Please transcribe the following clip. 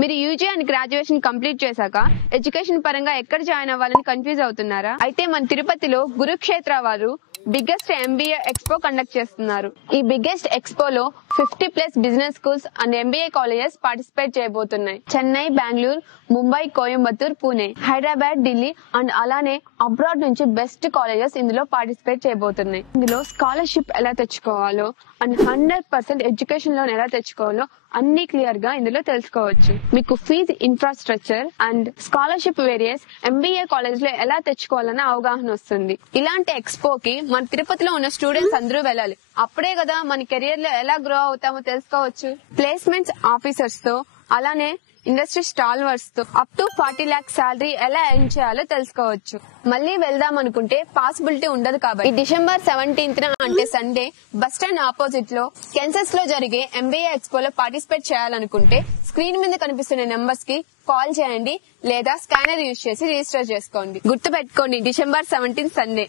మీరు UG and graduation complete చేశాక education పరంగా ఎక్కడ జాయిన్ అవ్వాలని కన్ఫ్యూజ్ అవుతున్నారా? అయితే మన తిరుపతిలో గురుక్షేత్ర వారు బిగ్గెస్ట్ ఎంబీఏ ఎక్స్పో కండక్ట్ చేస్తున్నారు. ఈ బిగ్గెస్ట్ ఎక్స్పోలో 50+ business schools and MBA colleges participate చేయబోతున్నాయి. చెన్నై, బెంగళూరు, ముంబై, కోయంబత్తూర్, పూణే, హైదరాబాద్, ఢిల్లీ అండ్ అలానే అబ్రాడ్ నుంచి బెస్ట్ కాలేజెస్ ఇందులో పార్టిసిపేట్ చేయబోతున్నాయి. ఇందులో స్కాలర్షిప్ ఎలా తెచ్చుకోవాలో అండ్ 100% ఎడ్యుకేషన్ లోన్ ఎలా తెచ్చుకోవాలో అన్ని క్లియర్ గా ఇందులో తెలుసుకోవచ్చు. మీకు fees, infrastructure and scholarship various MBA college లో ఎలా తెచ్చుకోవాలన్న అవగాహన వస్తుంది. ఇలాంటి ఎక్స్పోకి మన తిరుపతిలో ఉన్న స్టూడెంట్స్ అందరూ వెళ్ళాలి. అప్పుడే కదా మన కెరియర్ లో ఎలా గ్రో అవుతామో తెలుసుకోవచ్చు. ప్లేస్మెంట్స్ ఆఫీసర్స్ తో అలానే ఇండస్ట్రీ స్టాల్వర్స్ తో అప్ టు 40 lakhs శాలరీ ఎలా ఎర్న్ చేయాలో తెలుసుకోవచ్చు. మళ్ళీ వెళ్దాం అనుకుంటే పాసిబిలిటీ ఉండదు కాబట్టి డిసెంబర్ 17th అంటే సండే బస్ స్టాండ్ ఆపోజిట్ లో కెన్సస్ లో జరిగే ఎంబీఏ ఎక్స్పోలో పార్టిసిపేట్ చేయాలనుకుంటే స్క్రీన్ మీద కనిపిస్తున్న నెంబర్స్ కి కాల్ చేయండి లేదా స్కానర్ యూజ్ చేసి రిజిస్టర్ చేసుకోండి. గుర్తు పెట్టుకోండి, డిసెంబర్ 17th సండే.